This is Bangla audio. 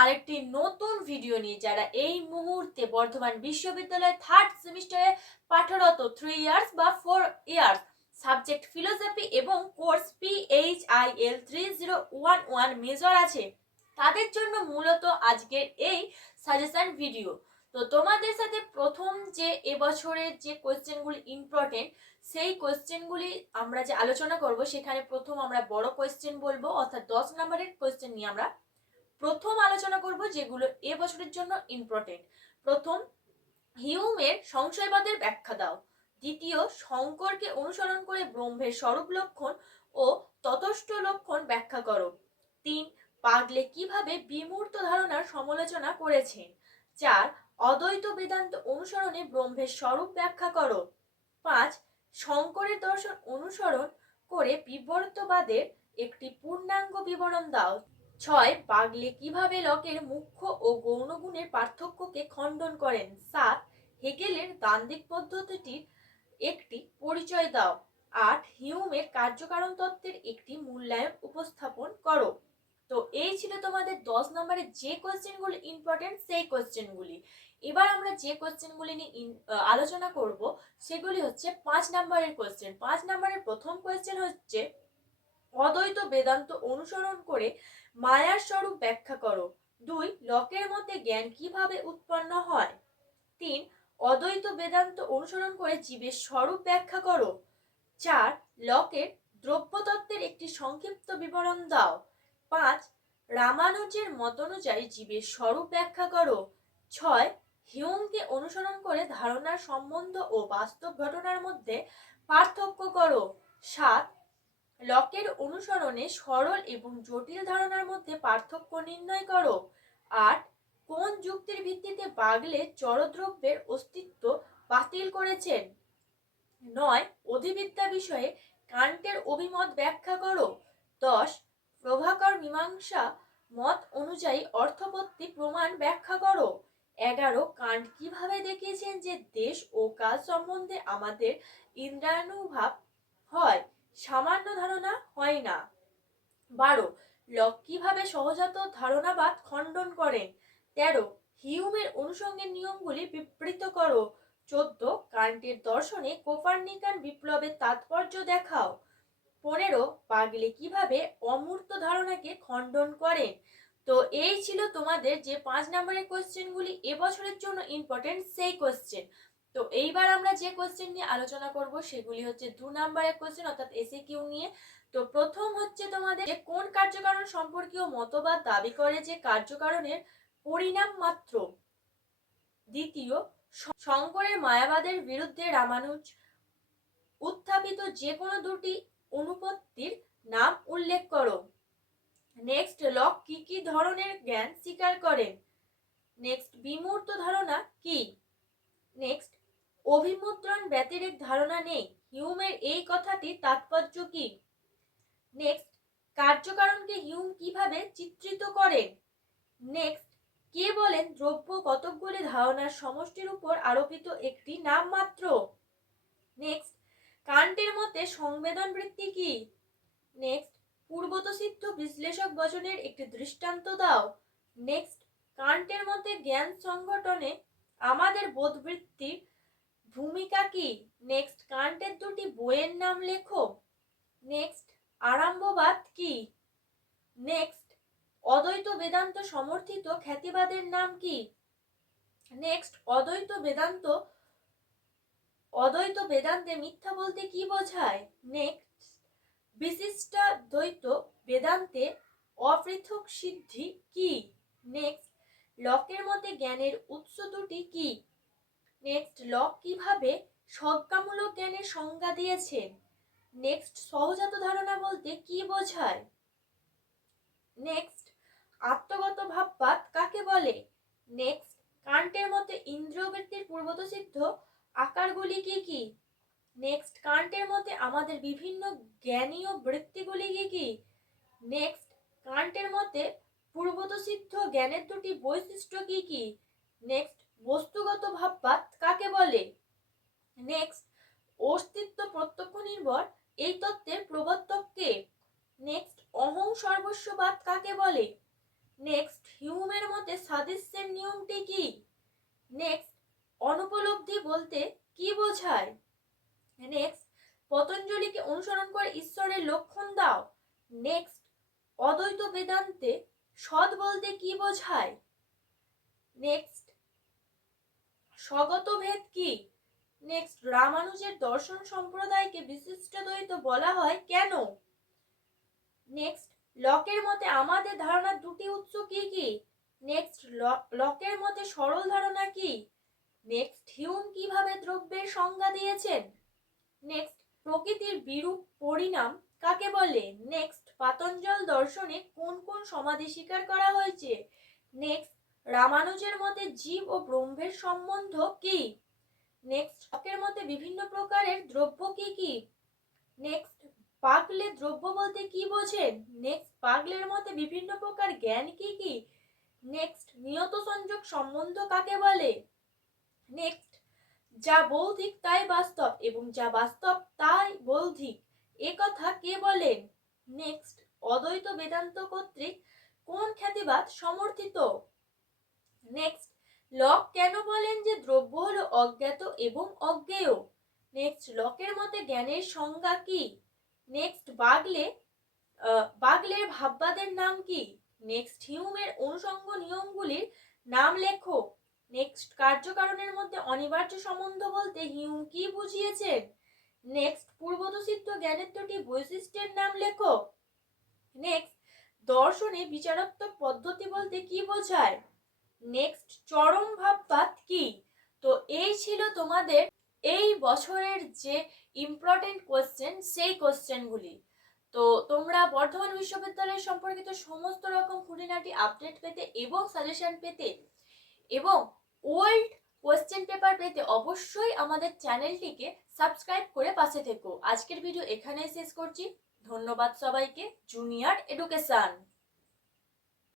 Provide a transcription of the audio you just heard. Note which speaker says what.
Speaker 1: আরেকটি নতুন ভিডিও নিয়ে যারা এই মুহূর্তে বর্ধমান বিশ্ববিদ্যালয়ের থার্ড সেমিস্টারে পাঠরত থ্রি ইয়ার্স বা ফোর ইয়ার্স সাবজেক্ট ফিলোসফি এবং course P H I L three zero one one major আছে, তাদের জন্য মূলত আজকের এই সাজেশন ভিডিও তো তোমাদের সাথে প্রথম যে এবছরের যে কোয়েশ্চেনগুলি ইম্পর্টেন্ট সেই কোয়েশ্চেনগুলি আমরা যে আলোচনা করব, সেখানে প্রথম আমরা বড় কোয়েশ্চেন বলব, অর্থাৎ দশ নম্বরের কোয়েশ্চেন নিয়ে আমরা প্রথম আলোচনা করব যেগুলো এ বছরের জন্য ইম্পর্টেন্ট প্রথম, হিউমের সংশয়বাদের ব্যাখ্যা দাও। দ্বিতীয়, শঙ্করকে অনুসরণ করে ব্রহ্মের স্বরূপ লক্ষণ ও ততস্থ লক্ষণ ব্যাখ্যা করো। তিন, পাগলে কীভাবে বিমূর্ত ধারণার সমালোচনা করেছেন? চার, অদ্বৈত বেদান্ত অনুসরণে ব্রহ্মের স্বরূপ ব্যাখ্যা করো। পাঁচ, শঙ্করের দর্শন অনুসরণ করে বিবর্তবাদের একটি পূর্ণাঙ্গ বিবরণ দাও। ছয়, পাগলে কীভাবে লকের মুখ্য ও গৌণগুণের পার্থক্যকে খণ্ডন করেন? সাত, হেগেলের দান্দিক পদ্ধতিটির একটি পরিচয় দাও। আট, হিউমের কার্যকারণ তত্ত্বের একটি মূল্যায়ন উপস্থাপন করো। তো এই ছিল তোমাদের দশ নম্বরের যে কোয়েশ্চেনগুলি ইম্পর্টেন্ট সেই কোয়েশ্চেনগুলি এবার আমরা যে কোয়েশ্চেনগুলি নিয়ে আলোচনা করব, সেগুলি হচ্ছে পাঁচ নম্বরের কোয়েশ্চেন পাঁচ নম্বরের প্রথম কোয়েশ্চেন হচ্ছে অদ্বৈত বেদান্ত অনুসরণ করে মায়ার স্বরূপ ব্যাখ্যা করো। দুই, লকের মধ্যে জ্ঞান কীভাবে উৎপন্ন হয়? তিন, অদ্বৈত বেদান্ত অনুসরণ করে জীবের স্বরূপ ব্যাখ্যা করো। চার, লকের দ্রব্যতত্ত্বের একটি সংক্ষিপ্ত বিবরণ দাও। পাঁচ, রামানুজের মত অনুযায়ী জীবের স্বরূপ ব্যাখ্যা করো। ছয়, হিউমকে অনুসরণ করে ধারণার সম্বন্ধ ও বাস্তব ঘটনার মধ্যে পার্থক্য করো। সাত লকের অনুসরণে সরল এবং জটিল ধারণার মধ্যে পার্থক্য নির্ণয় করো। আট, কোন যুক্তির ভিত্তিতে বাগলে জড়দ্রব্যের অস্তিত্ব বাতিল করেছেন? নয়, অধিবিদ্যা বিষয়ে কান্টের অভিমত ব্যাখ্যা করো। দশ, প্রভাকর মীমাংসা মত অনুযায়ী অর্থপত্তি প্রমাণ ব্যাখ্যা করো। এগারো, কান্ট কীভাবে দেখিয়েছেন যে দেশ ও কাজ সম্বন্ধে আমাদের ইন্দ্রানুভাব হয়? সামান্য ধারণা হয় না। বারো, লক কীভাবে সহজাত ধারণাবাদ খণ্ডন করেন? তেরো, হিউমের অনুষঙ্গের নিয়মগুলি বিবৃত করো। চোদ্দ, কান্টের দর্শনে কোপার্নিকান বিপ্লবের তাৎপর্য দেখাও। পনেরো, পাগলে কীভাবে অমূর্ত ধারণাকে খণ্ডন করেন? তো এই ছিল তোমাদের যে পাঁচ নম্বরের কোয়েশ্চেনগুলি এবছরের জন্য ইম্পর্টেন্ট সেই কোয়েশ্চেন তো এইবার আমরা যে কোয়েশ্চেন নিয়ে আলোচনা করব সেগুলি হচ্ছে দু নম্বরের কোয়েশ্চেন অর্থাৎ এসে কিউ নিয়ে। তো প্রথম হচ্ছে তোমাদের যে কোন কার্যকারণ সম্পর্কীয় মতবাদ দাবি করে যে কার্যকারণের পরিণাম মাত্র? দ্বিতীয় শঙ্করের মায়াবাদের বিরুদ্ধে রামানুজ উত্থাপিত যে কোনো দুটি অনুপত্তির নাম উল্লেখ করো। নেক্সট লক কি কি ধরনের জ্ঞান স্বীকার করেন নেক্সট বিমূর্ত ধারণা কি? নেক্সট অভিমুদ্রণ ব্যতিরেক ধারণা নেই। হিউমের এই কথাটি তাৎপর্য কি? নেক্সট কার্যকারণকে হিউম কীভাবে চিত্রিত করেন নেক্সট কে বলেন দ্রব্য কতকগুলি ধারণার সমষ্টির উপর আরোপিত একটি নাম মাত্র নেক্সট কান্টের মতে সংবেদন বৃত্তি কি? নেক্সট পূর্বত সিদ্ধ বিশ্লেষক বচনের একটি দৃষ্টান্ত দাও। নেক্সট কান্টের মতে জ্ঞান সংগঠনে আমাদের বোধবৃত্তির ভূমিকা কি? নেক্সট কান্টের দুটি বইয়ের নাম লেখো। নেক্সট আরম্ভবাদ কি? নেক্সট অদ্বৈত বেদান্ত সমর্থিত খ্যাতিবাদের নাম কি? নেক্সট অদ্বৈত বেদান্ত, অদ্বৈত বেদান্তে মিথ্যা বলতে কি বোঝায়? নেক্সট বিশিষ্টাদ্বৈত বেদান্তে অপৃথক সিদ্ধি কি? নেক্সট লকের মতে জ্ঞানের উৎস দুটি কি? নেক্সট লক কীভাবে সজ্ঞামূলক জ্ঞানের সংজ্ঞা দিয়েছেন নেক্সট সহজাত ধারণা বলতে কি বোঝায়? নেক্সট আত্মগত ভাববাদ কাকে বলে? নেক্সট কান্টের মতে ইন্দ্রিয়বৃত্তির পূর্বত সিদ্ধ আকারগুলি কি কি? নেক্সট কান্টের মতে আমাদের বিভিন্ন জ্ঞানীয় বৃত্তিগুলি কি কি? নেক্সট কান্টের মতে পূর্বত সিদ্ধ জ্ঞানের দুটি বৈশিষ্ট্য কি কি? নেক্সট বস্তুগত ভাববাদ কাকে বলে? নেক্সট অস্তিত্ব প্রত্যক্ষ নির্ভর, এই তত্ত্বের প্রবর্তক কে? নেক্সট অহং সর্বস্ববাদ কাকে বলে? নেক্সট হিউমের মতে সাদৃশ্যের নিয়মটি কি? নেক্সট অনুপলব্ধি বলতে কি বোঝায়? নেক্সট পতঞ্জলিকে অনুসরণ করে ঈশ্বরের লক্ষণ দাও। নেক্সট অদ্বৈত বেদান্তে সৎ বলতে কি বোঝায়? নেক্সট স্বগত ভেদ কি? নেক্সট রামানুজের দর্শন সম্প্রদায়কে বিশিষ্ট দ্বৈত বলা হয় কেন? নেক্সট লকের মতে আমাদের ধারণার দুটি উৎস কি কি? নেক্সট লকের মতে সরল ধারণা কি? নেক্সট হিউম কীভাবে দ্রব্যের সংজ্ঞা দিয়েছেন? নেক্সট প্রকৃতির বিরূপ পরিণাম কাকে বলে? নেক্সট পাতঞ্জল দর্শনে কোন কোন সমাধি স্বীকার করা হয়েছে? নেক্সট রামানুজের মতে জীব ও ব্রহ্মের সম্বন্ধ কি? নেক্সট শকের মতে বিভিন্ন প্রকারের দ্রব্য কি কি? নেক্সট পাগলে দ্রব্য বলতে কি বোঝেন? নেক্সট পাগলের মতে বিভিন্ন প্রকার জ্ঞান কি কি? নেক্সট নিয়ত সংযোগ সম্বন্ধ কাকে বলে? নেক্সট যা বৌদ্ধিক তাই বাস্তব এবং যা বাস্তব তাই বৌদ্ধিক। এ কথা কে বলেন? নেক্সট অদ্বৈত বেদান্ত কর্তৃক কোন খ্যাতিবাদ সমর্থিত? নেক্সট লক কেন বলেন যে দ্রব্য হলো অজ্ঞাত এবং অজ্ঞেয়? নেক্সট লকের মতে জ্ঞানের সংজ্ঞা কি? নেক্সট বাগলে বাগলের ভাববাদের নাম কি? নেক্সট হিউমের অনুষঙ্গ নিয়মগুলির নাম লেখো। নেক্সট কার্যকারণের মধ্যে অনিবার্য সম্বন্ধ বলতে হিউম কি বুঝিয়েছেন? নেক্সট পূর্বদূষিত জ্ঞানের দুটি বৈশিষ্ট্যের নাম লেখো। নেক্সট দর্শনে বিচারাত্মক পদ্ধতি বলতে কি বোঝায়? নেক্সট চরম ভাববাদ কি? তো এই ছিল তোমাদের এই বছরের যে ইম্পর্টেন্ট কোয়েশ্চেন সেই কোয়েশ্চেনগুলি তো তোমরা বর্ধমান বিশ্ববিদ্যালয় সম্পর্কিত সমস্ত রকম খুঁটিনাটি আপডেট পেতে এবং সাজেশন পেতে এবং ওল্ড কোয়েশ্চেন পেপার পেতে অবশ্যই আমাদের চ্যানেলটিকে সাবস্ক্রাইব করে পাশে থেকো। আজকের ভিডিও এখানেই শেষ করছি। ধন্যবাদ সবাইকে। Junior education